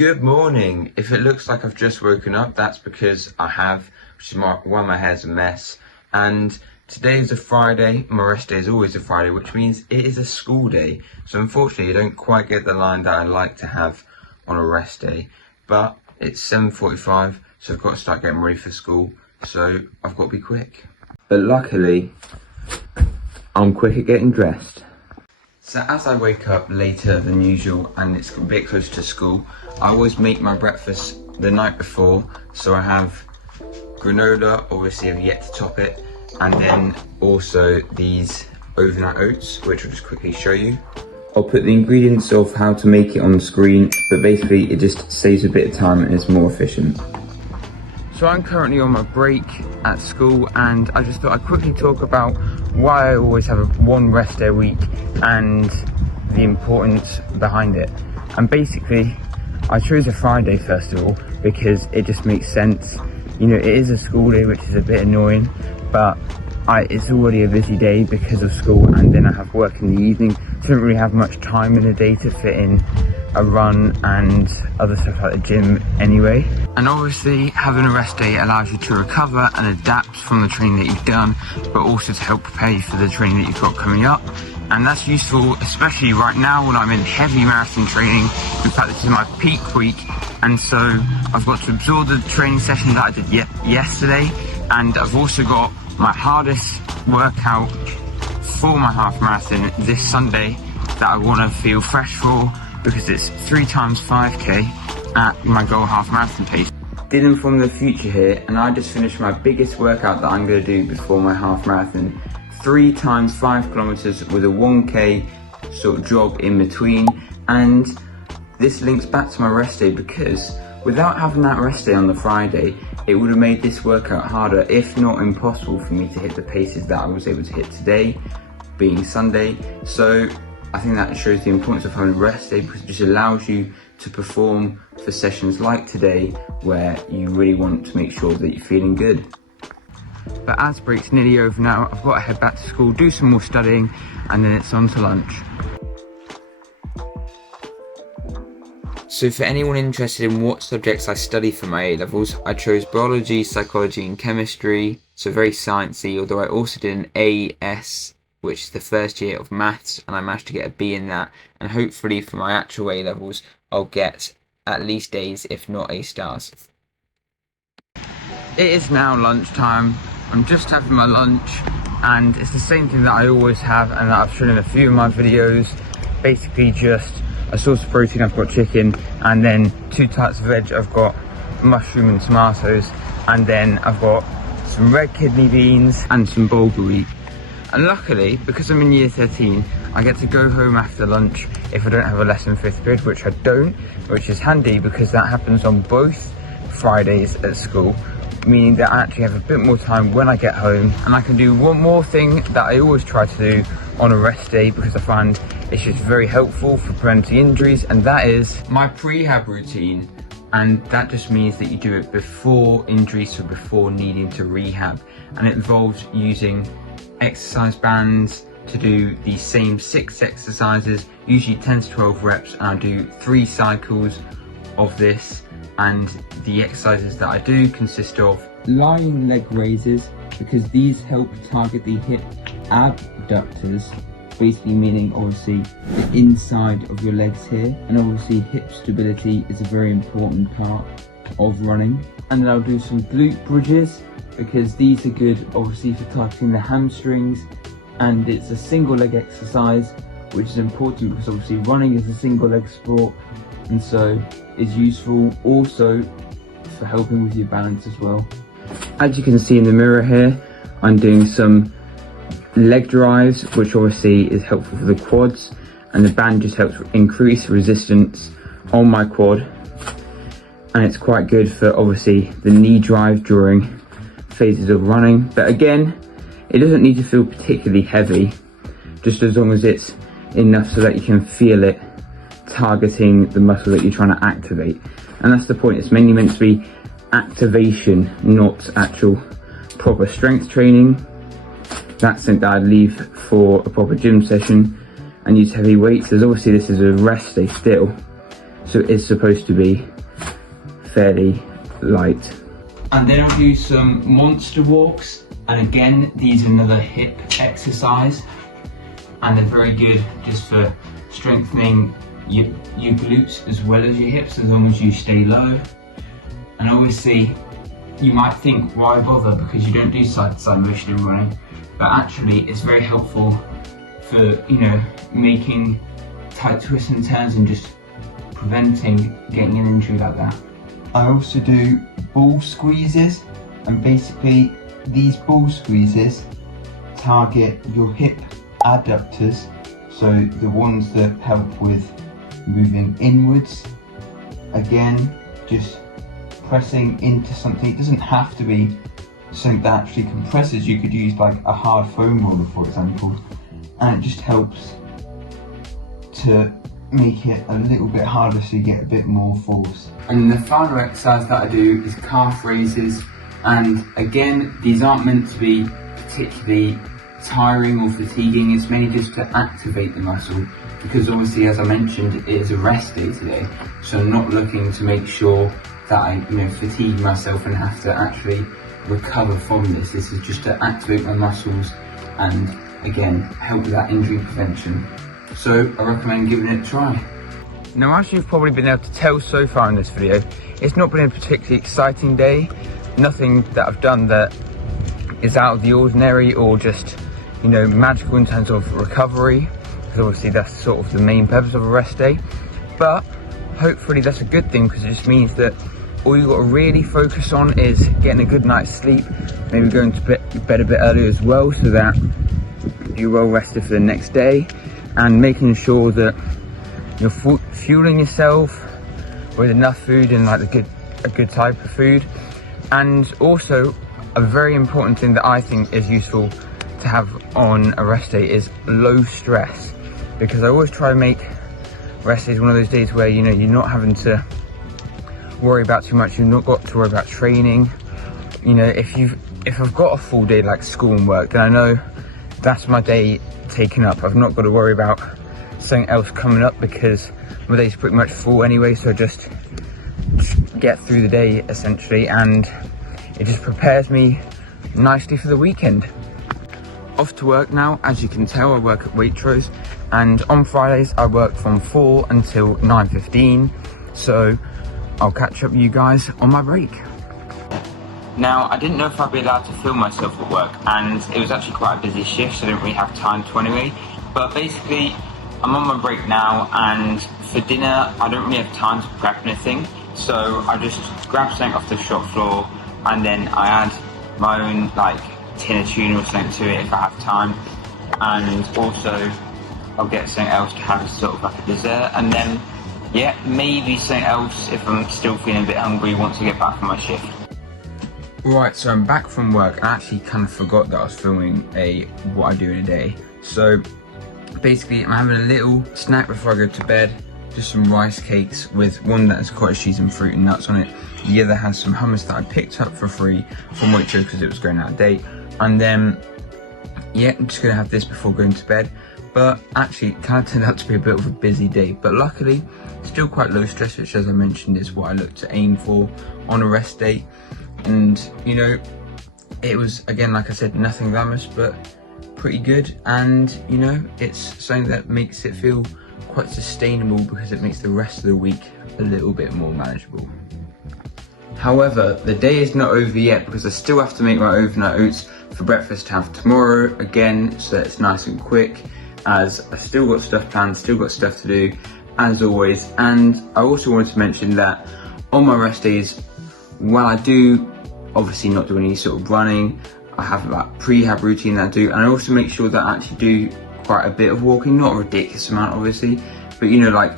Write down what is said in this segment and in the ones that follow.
Good morning. If it looks like I've just woken up, that's because I have, which is why my hair's a mess. And today is a Friday. My rest day is always a Friday, which means it is a school day. So unfortunately, I don't quite get the line that I like to have on a rest day. But it's 7:45, so I've got to start getting ready for school. So I've got to be quick. But luckily, I'm quick at getting dressed. So as I wake up later than usual and it's a bit close to school, I always make my breakfast the night before. So I have granola, obviously I've yet to top it, and then also these overnight oats, which I'll just quickly show you. I'll put the ingredients of how to make it on the screen, but basically it just saves a bit of time and is more efficient. So I'm currently on my break at school, and I just thought I'd quickly talk about why I always have one rest day a week and the importance behind it. And basically, I chose a Friday first of all because it just makes sense. You know, it is a school day, which is a bit annoying, but it's already a busy day because of school, and then I have work in the evening, so I don't really have much time in the day to fit in a run and other stuff like the gym anyway. And obviously having a rest day allows you to recover and adapt from the training that you've done, but also to help prepare you for the training that you've got coming up. And that's useful, especially right now when I'm in heavy marathon training. In fact, this is my peak week, and so I've got to absorb the training session that I did yesterday, and I've also got my hardest workout for my half marathon this Sunday that I want to feel fresh for, because it's 3 times 5k at my goal half marathon pace. Dylan from the future here, and I just finished my biggest workout that I'm going to do before my half marathon. 3 times 5 kilometers with a 1k sort of jog in between. And this links back to my rest day, because without having that rest day on the Friday, it would have made this workout harder, if not impossible, for me to hit the paces that I was able to hit today, being Sunday. So I think that shows the importance of having a rest day, because it just allows you to perform for sessions like today, where you really want to make sure that you're feeling good. But as break's nearly over now, I've got to head back to school, do some more studying, and then it's on to lunch. So for anyone interested in what subjects I study for my A-levels, I chose biology, psychology and chemistry, so very sciencey, although I also did an AS, which is the first year of maths, and I managed to get a B in that, and hopefully for my actual A-levels I'll get at least A's, if not A stars. It is now lunchtime. I'm just having my lunch, and it's the same thing that I always have and that I've shown in a few of my videos. Basically just a source of protein, I've got chicken, and then 2 types of veg, I've got mushroom and tomatoes, and then I've got some red kidney beans and some bulgur wheat. And luckily, because I'm in year 13, I get to go home after lunch if I don't have a lesson 5th period, which I don't, which is handy because that happens on both Fridays at school, meaning that I actually have a bit more time when I get home, and I can do one more thing that I always try to do on a rest day, because I find it's just very helpful for preventing injuries, and that is my prehab routine. And that just means that you do it before injuries, so before needing to rehab, and it involves using exercise bands to do the same 6 exercises, usually 10 to 12 reps, and I do 3 cycles of this. And the exercises that I do consist of lying leg raises, because these help target the hip abductors, basically meaning obviously the inside of your legs here, and obviously hip stability is a very important part of running. And then I'll do some glute bridges, because these are good obviously for targeting the hamstrings, and it's a single leg exercise, which is important because obviously running is a single leg sport, and so is useful also for helping with your balance as well. As you can see in the mirror here, I'm doing some leg drives, which obviously is helpful for the quads, and the band just helps increase resistance on my quad, and it's quite good for obviously the knee drive during phases of running. But again, it doesn't need to feel particularly heavy, just as long as it's enough so that you can feel it targeting the muscle that you're trying to activate. And that's the point, it's mainly meant to be activation, not actual proper strength training. That's something that I'd leave for a proper gym session and use heavy weights, as obviously this is a rest day still, so it's supposed to be fairly light. And then I'll do some monster walks, and again, these are another hip exercise, and they're very good just for strengthening your glutes as well as your hips, as long as you stay low. And obviously, you might think, why bother, because you don't do side-to-side motion in running, but actually it's very helpful for, you know, making tight twists and turns and just preventing getting an injury like that. I also do ball squeezes, and basically these ball squeezes target your hip adductors, so the ones that help with moving inwards. Again, just pressing into something. It doesn't have to be something that actually compresses. You could use like a hard foam roller, for example, and it just helps to make it a little bit harder so you get a bit more force. And the final exercise that I do is calf raises, and again, these aren't meant to be particularly tiring or fatiguing. It's mainly just to activate the muscle, because obviously, as I mentioned, it is a rest day today, so I'm not looking to make sure that I, you know, fatigue myself and have to actually recover from this. This is just to activate my muscles and again help with that injury prevention. So I recommend giving it a try. Now, as you've probably been able to tell so far in this video, it's not been a particularly exciting day. Nothing that I've done that is out of the ordinary or just, you know, magical in terms of recovery, because obviously that's sort of the main purpose of a rest day. But hopefully that's a good thing, because it just means that all you've got to really focus on is getting a good night's sleep, maybe going to bed a bit earlier as well, so that you're well rested for the next day, and making sure that you're fueling yourself with enough food and like a good type of food. And also, a very important thing that I think is useful to have on a rest day is low stress, because I always try to make rest days one of those days where, you know, you're not having to worry about too much. You've not got to worry about training. You know, if I've got a full day like school and work, then I know that's my day taken up. I've not got to worry about something else coming up, because my day's pretty much full anyway, so just get through the day essentially, and it just prepares me nicely for the weekend. Off to work now. As you can tell, I work at Waitrose, and on Fridays I work from 4 until 9:15, so I'll catch up with you guys on my break. Now, I didn't know if I'd be allowed to film myself at work, and it was actually quite a busy shift, so I didn't really have time to anyway. But basically, I'm on my break now, and for dinner, I don't really have time to prep anything. So I just grab something off the shop floor, and then I add my own like tin of tuna or something to it if I have time. And also, I'll get something else to have as sort of like a dessert, and then, yeah, maybe something else if I'm still feeling a bit hungry once I get back from my shift. Right, so I'm back from work. I actually kind of forgot that I was filming what I do in a day. So basically, I'm having a little snack before I go to bed. Just some rice cakes with one that has cottage cheese and fruit and nuts on it. The other has some hummus that I picked up for free from Waitrose because it was going out of date. And then, yeah, I'm just gonna have this before going to bed. But actually, it kind of turned out to be a bit of a busy day. But luckily, still quite low stress, which, as I mentioned, is what I look to aim for on a rest day. And, you know, it was, again, like I said, nothing glamorous, but pretty good. And, you know, it's something that makes it feel quite sustainable, because it makes the rest of the week a little bit more manageable. However, the day is not over yet, because I still have to make my overnight oats for breakfast to have tomorrow, again, so that it's nice and quick, as I've still got stuff planned, still got stuff to do, as always. And I also wanted to mention that on my rest days, while I do obviously not do any sort of running, I have like prehab routine that I do, and I also make sure that I actually do quite a bit of walking, not a ridiculous amount obviously, but you know, like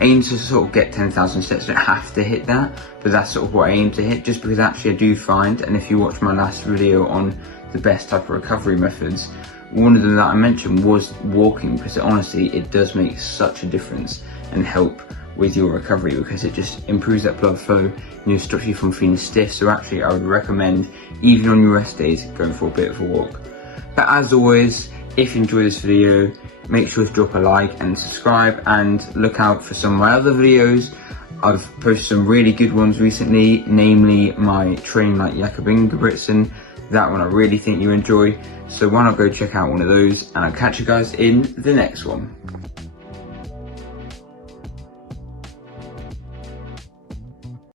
aim to sort of get 10,000 steps. I don't have to hit that, but that's sort of what I aim to hit, just because actually I do find, and if you watch my last video on the best type of recovery methods, one of them that I mentioned was walking, because honestly it does make such a difference and help with your recovery, because it just improves that blood flow and stops you from feeling stiff. So actually I would recommend, even on your rest days, going for a bit of a walk. But as always, if you enjoy this video, make sure to drop a like and subscribe, and look out for some of my other videos. I've posted some really good ones recently, namely my Train Like Jacobin Gebritzen. That one I really think you enjoy, so why not go check out one of those, and I'll catch you guys in the next one.